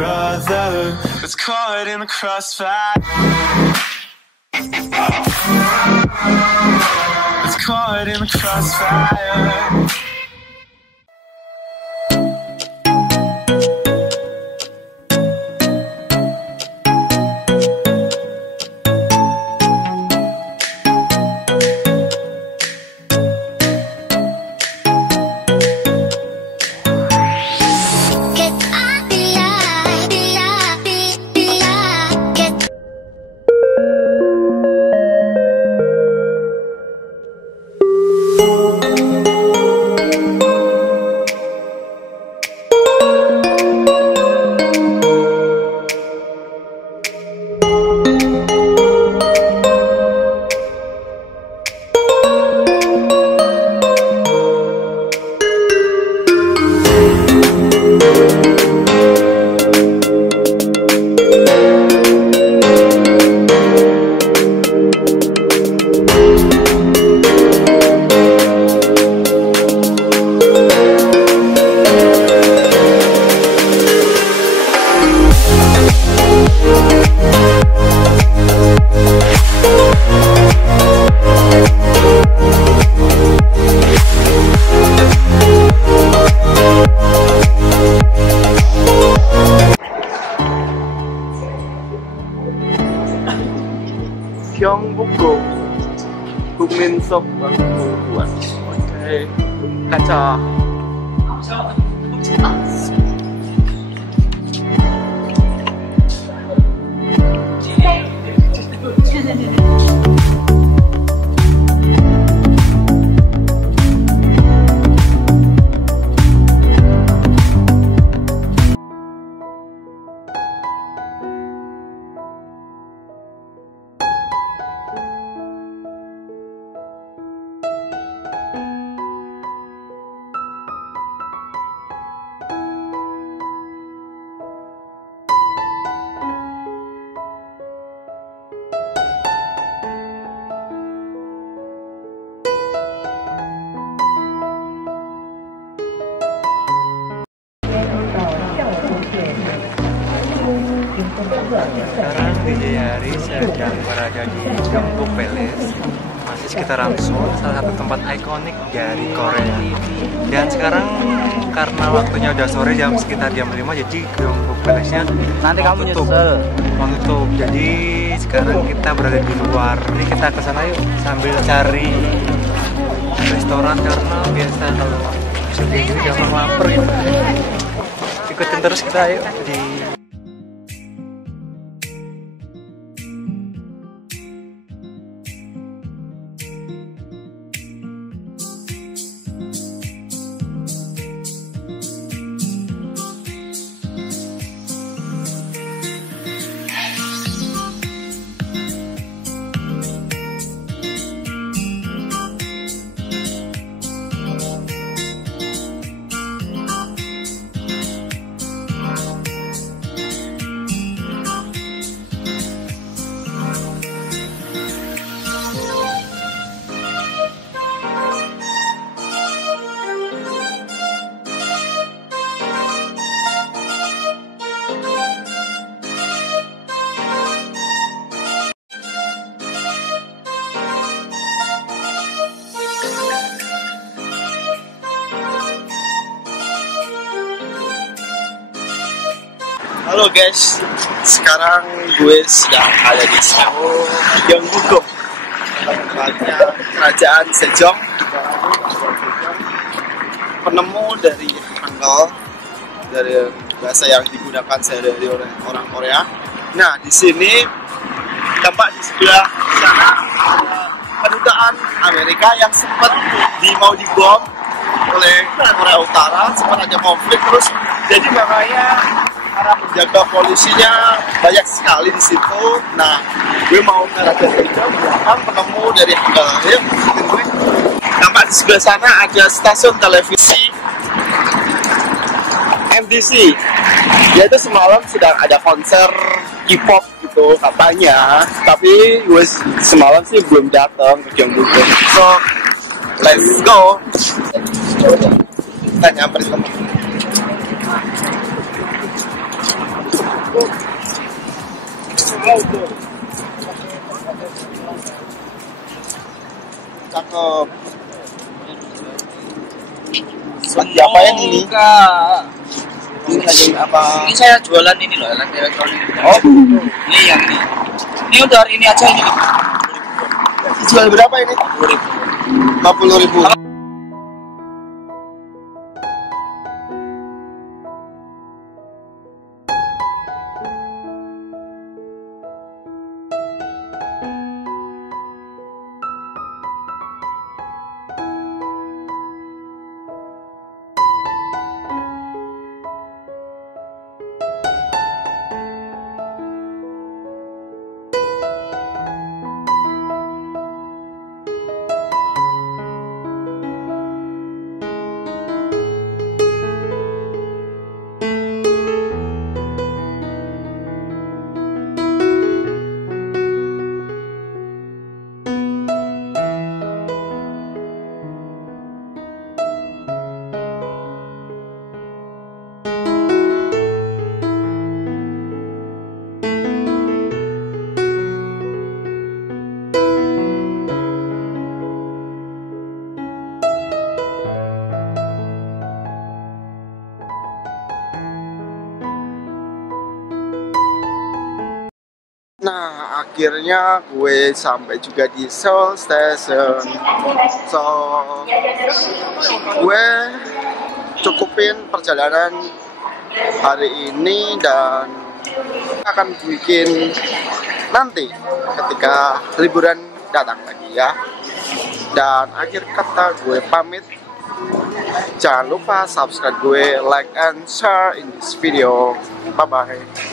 Brother was caught in the crossfire. Was caught in the crossfire. Gyongbukgong 국민석 박물관. 오케이, 가자. Sekarang di hari saya sedang berada di Gyeongbuk Palace, masih sekitaran Seoul, salah satu tempat ikonik dari Korea. Dan sekarang karena waktunya udah sore, sekitar jam 5, jadi Gyeongbuk Palace-nya Nanti kamu tutup. Jadi sekarang kita berada di luar. Ini kita ke sana yuk sambil cari restoran, karena biasa kalau syuting ini gampang lapar ya. Ikutin terus kita yuk di. Halo guys, sekarang gue sedang ada di Seoul, Gyongbukgong, tempatnya Kerajaan Sejong, penemu dari Hangeul, dari bahasa yang digunakan sehari-hari oleh orang Korea. Nah, di sini tempat di sebelah sana kedutaan Amerika yang sempat mau dibom oleh Korea Utara, sempat ada konflik terus, jadi makanya para penjaga polisinya banyak sekali di situ. Nah, gue mau ke Raja Sejong, penemu dari Hangeul. Nampak di sebelah sana ada stasiun televisi MDC. Dia itu semalam sedang ada konser K-pop gitu katanya, tapi gue semalam sih belum datang ke Gyongbukgong. So, let's go. Kita nyamperin teman. Cakep. Lagi apa ya ini? Ini lagi apa? Ini saya jualan ini loh, elektronik. Oh, Ini yang ini. Ini udah hari ini aja ini. dijual berapa ini? 50.000. Nah, akhirnya gue sampai juga di Seoul Station. So, gue cukupin perjalanan hari ini dan akan bikin nanti ketika liburan datang lagi ya. Dan akhir kata gue pamit. Jangan lupa subscribe gue, like and share in this video. Bye bye.